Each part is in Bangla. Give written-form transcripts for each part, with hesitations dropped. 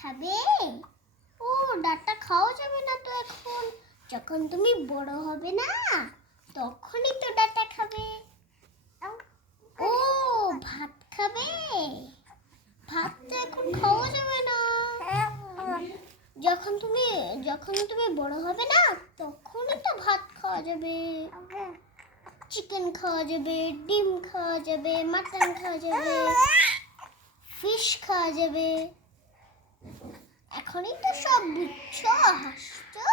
খাবে? ও ডাঁটা খাওয়া যাবে না তো এখন, যখন তুমি বড় হবে না তখনই তো ডাঁটা খাবে। ও ভাত খাবে? ভাত তো এখন খাওয়া যাবে না, যখন তুমি বড় হবে না তখনই তো ভাত খাওয়া যাবে। চিকেন খাওয়া যাবে, ডিম খাওয়া যাবে, মাটন খাওয়া যাবে, ফিশ খাওয়া যাবে। এখনই তো সব বুঝছো, হাসছো।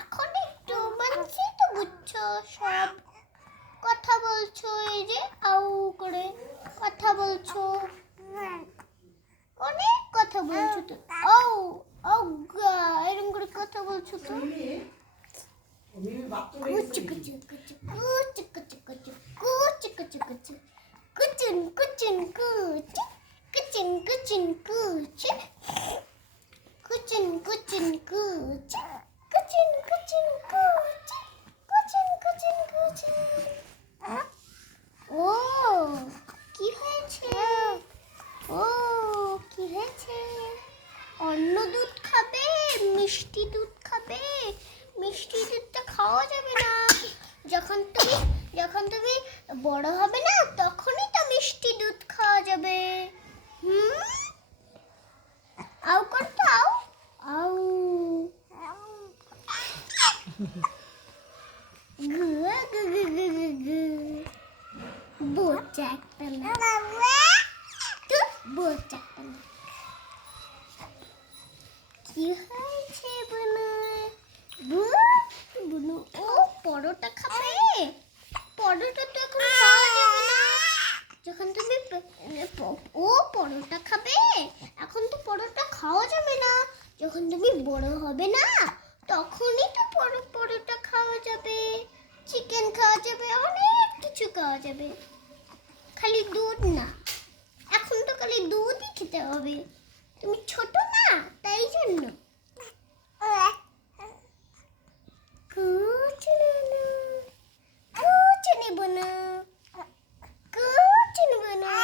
এখন একটু মানছি তো বুঝছো, সব কথা বলছো, এই যে আউ করে কথা বলছো, অনেক কথা বলছো তো। ও ও এরকম করে কথা বলছো তো। কুচু কুচু কুচু কুচু কুচু কুচু কুচু কুচু কুচু কুচুন কুচুন কুচু কুচুন কুচুন কুচু কুচুন কুচুন কুচু কুচুন কুচুন কুচু কুচুন কুচুন কুচু। ও কি হয়েছে? ও কি হয়েছে? অন্য দুধ খাবে, মিষ্টি দুধ খাবে? মিষ্টি দুধটা খাওয়া যাবে না, যখন তুমি বড় হবে না তখনই তো মিষ্টি দুধ খাওয়া যাবে। আউ করতো, আউ আউ গু গু গু গু গু গু। বোচা একটা না তো, বোচা একটা না। কি হয়েছে বুনু? বুনু ও পরোটা খাবে? পরোটা তো এখন খাওয়া যাবে না, যখন তুমি ও পরোটা খাবে? এখন তো পরোটা খাওয়া যাবে না, যখন তুমি বড় হবে না তখনই তো পরোটা খাওয়া যাবে, চিকেন খাওয়া যাবে, অনেক কিছু খাওয়া যাবে, খালি দুধ না। এখন তো খালি দুধই খেতে হবে, তুমি ছোট না তাই জন্য। কুচু নেবো, কুচু নেবো না, কুচু নেবো না,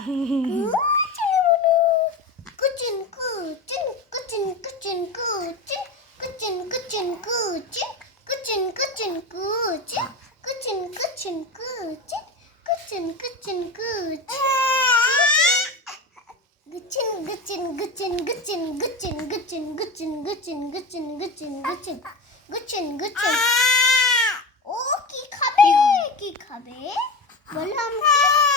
কুচু নেবো না। কুচুন কুচুন কুচুন কুচুন কুচুন কুচুন কুচুন কুচুন কুচুন কুচুন কুচুন কুচুন কুচুন কুচুন কুচুন কুচুন কুচুন গুচুন গুচুন গুচুন গুচুন গুচুন গুচুন গুচুন গুচুন গুচুন গুচুন গুচুন গুচুন গুচুন। ও কি খাবে? কি খাবে বলো আমাকে।